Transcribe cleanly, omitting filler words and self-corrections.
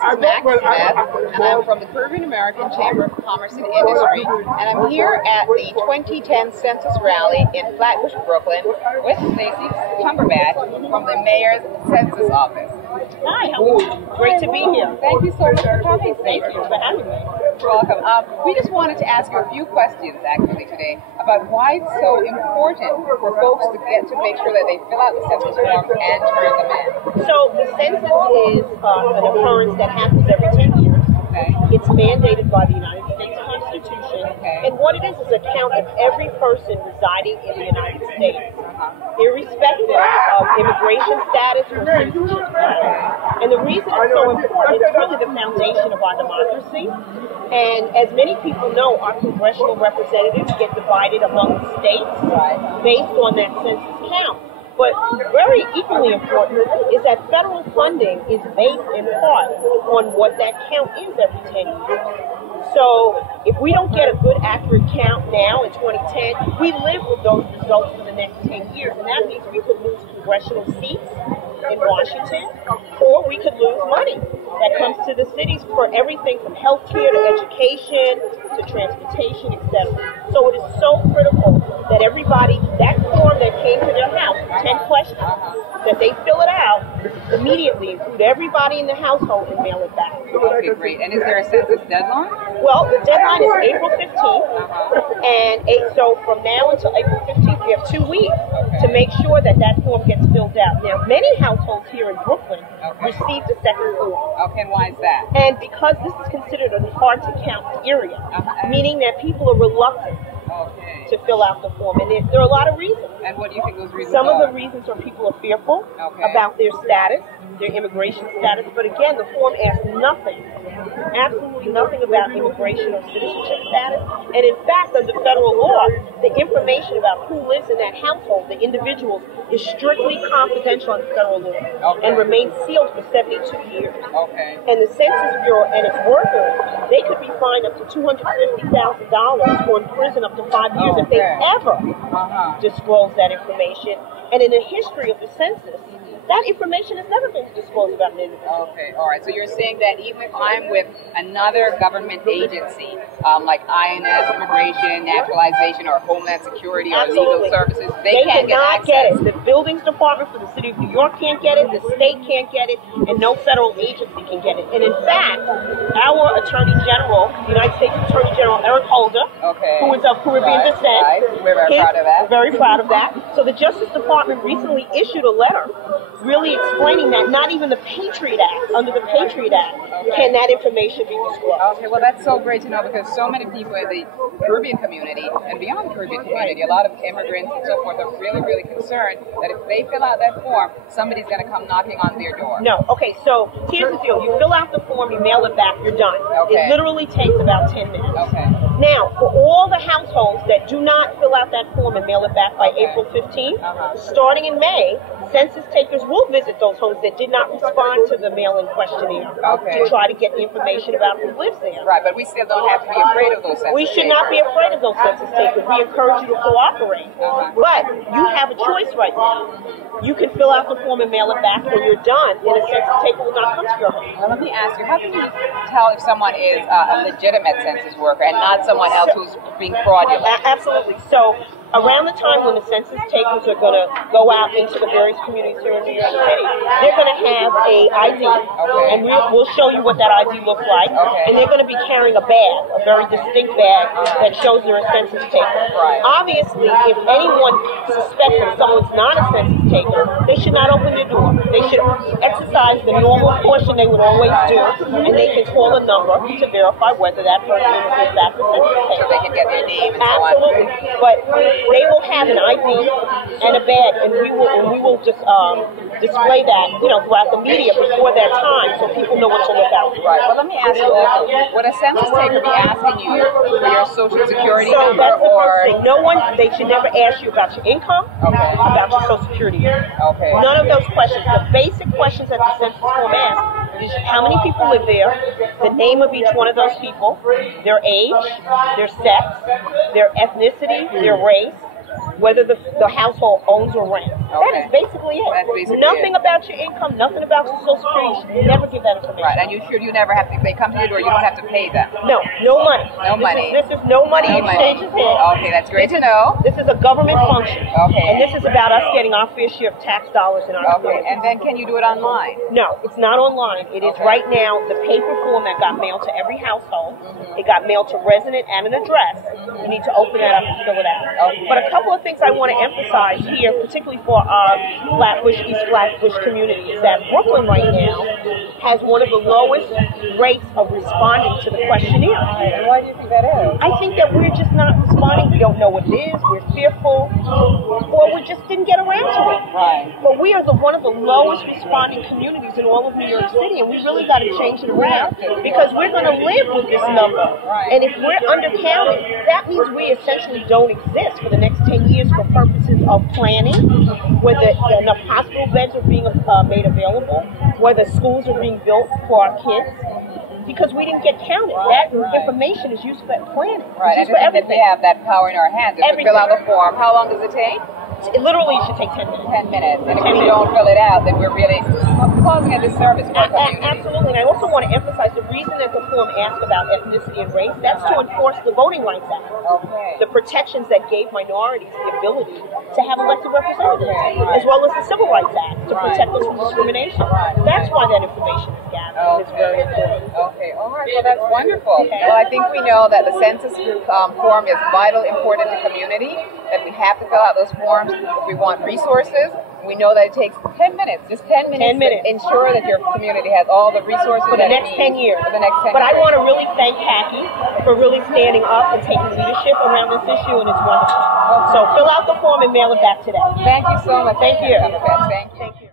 is Max Smith, and I'm from the Caribbean American Chamber of Commerce and Industry, and I'm here at the 2010 Census Rally in Flatbush, Brooklyn, with Stacey Cumberbatch from the Mayor's Census Office. Hi, how are you? Great to be here. Thank you so much for coming, Stacey. Thank you for having me. You're welcome. We just wanted to ask you a few questions, actually, today about why it's so important for folks to make sure that they fill out the census form and turn them in. So the census is an occurrence that happens every 10 years. Okay. It's mandated by the United States Constitution. Okay. And what it is a count of every person residing in the United States, irrespective of immigration status or citizenship. And the reason it's so important, it's really the foundation of our democracy. And as many people know, our congressional representatives get divided among the states based on that census count. But very equally important is that federal funding is based in part on what that count is every 10 years. So if we don't get a good, accurate count now in 2010, we live with those results for the next 10 years. And that means we could lose congressional seats in Washington, or we could lose money that comes to the cities for everything from health care to education to transportation, etc. So it is so critical that everybody, that form that came to their house, 10 questions, that they fill it out immediately, include everybody in the household, and mail it back. Okay, great. And is there a census deadline? Well, the deadline is April 15th, and so from now until April 15th, we have 2 weeks to make sure that that form gets filled out. Now, many households here in Brooklyn received a second form. Okay, and why is that? And because this is considered a hard-to-count area, meaning that people are reluctant to fill out the form. And there are a lot of reasons. And what do you think those reasons Some are? of the reasons are people are fearful about their status, their immigration status. But again, the form asks nothing, absolutely nothing about immigration or citizenship status. And in fact, under federal law, the information about who lives in that household, the individuals, is strictly confidential under federal law and remains sealed for 72 years. And the Census Bureau and its workers, they could be fined up to $250,000 or in prison up to 5 years if they ever disclose that information. And in the history of the census, that information has never been disclosed about an individual. Okay, all right. So you're saying that even if I'm with another government agency, like INS, Immigration, Naturalization, or Homeland Security, or Legal Services, they can't get access? Get it. The Buildings Department for the City of New York can't get it, the state can't get it, and no federal agency can get it. And in fact, our Attorney General, United States Attorney General Eric Holder, who is of Caribbean descent, we're very proud of that. Very proud of that. So the Justice Department recently issued a letter really explaining that not even the Patriot Act, under the Patriot Act, can that information be disclosed. Okay, well that's so great to know because so many people in the Caribbean community and beyond the Caribbean community, a lot of immigrants and so forth are really, really concerned that if they fill out that form, somebody's going to come knocking on their door. No, okay, so here's the deal. You fill out the form, you mail it back, you're done. It literally takes about 10 minutes. Now, for all the households that do not fill out that form and mail it back by April 15th, starting in May, census takers will visit those homes that did not respond to the mail-in questionnaire to try to get the information about who lives there. Right, but we still don't have to be afraid of those census We should not be afraid of those census takers. We encourage you to cooperate. But you have a choice right now. You can fill out the form and mail it back when you're done, and a census taker will not come to your home. Well, let me ask you, how can you tell if someone is a legitimate census worker and not someone else who's being fraudulent? Absolutely. So around the time when the census takers are going to go out into the various communities here in New York City, they're going to have a ID, and we'll show you what that ID looks like, and they're going to be carrying a badge, a very distinct badge that shows they're a census taker. Obviously, if anyone suspects that someone's not a census taker, they should not open their door. They should exercise the normal caution they would always do, and they can call a number to verify whether that person is in fact a census taker. So they can get their name and so on. Absolutely. But they will have an ID and a badge, and we will just display that, throughout the media before that time, so people know what to look out for. Right. Well, let me ask you also: would a census taker be asking you for your Social Security number, that's the first thing. No one, they should never ask you about your income, about your Social Security number. None of those questions. The basic questions that the census form asks is how many people live there, the name of each one of those people, their age, their sex, their ethnicity, their race, whether the household owns or rents. That is basically it. That's basically nothing about your income, nothing about your Social Security. You never give that information. Right, and you never have to, they come to your door, you don't have to pay them. No, no money. This is no money exchanges here. Okay, that's great to know. This is a government function. Okay. And this is about us getting our fair share of tax dollars in our community. And then can you do it online? No, it's not online. It is right now the paper form that got mailed to every household. It got mailed to resident and an address. You need to open that up and fill it out. But a couple of things I want to emphasize here, particularly for our Flatbush, East Flatbush community, is that Brooklyn right now has one of the lowest rates of responding to the questionnaire. And why do you think that is? I think that we're just not responding. We don't know what it is. We're fearful, or we just didn't get around to it. Right. But we are one of the lowest responding communities in all of New York City, and we really got to change it around because we're going to live with this number. Right. And if we're undercounted, that means we essentially don't exist for the next 10 years for purposes of planning, whether enough hospital beds are being made available, whether schools are being built for our kids. Because we didn't get counted. That information is used for planning. Right, and I think that we have that power in our hands. If we fill out the form, how long does it take? It literally should take 10 minutes. 10 minutes. And if we don't fill it out, then we're really causing a disservice for our community. Absolutely. And I also want to emphasize the reason that the form asks about ethnicity and race, that's to enforce the Voting Rights Act. Okay. The protections that gave minorities the ability to have elected representatives, as well as the Civil Rights Act to protect us from discrimination. That's why that information is gathered. It's very important. Okay. All right. Well, that's wonderful. Well, I think we know that the census form is vital, important to community, that we have to fill out those forms if we want resources. We know that it takes 10 minutes, just 10 minutes, to ensure that your community has all the resources for the next 10 years. For the next 10 but years. I want to really thank CACCI for really standing up and taking leadership around this issue, and it's wonderful. So fill out the form and mail it back today. Thank you so much. Thank you. Thank you. Thank you.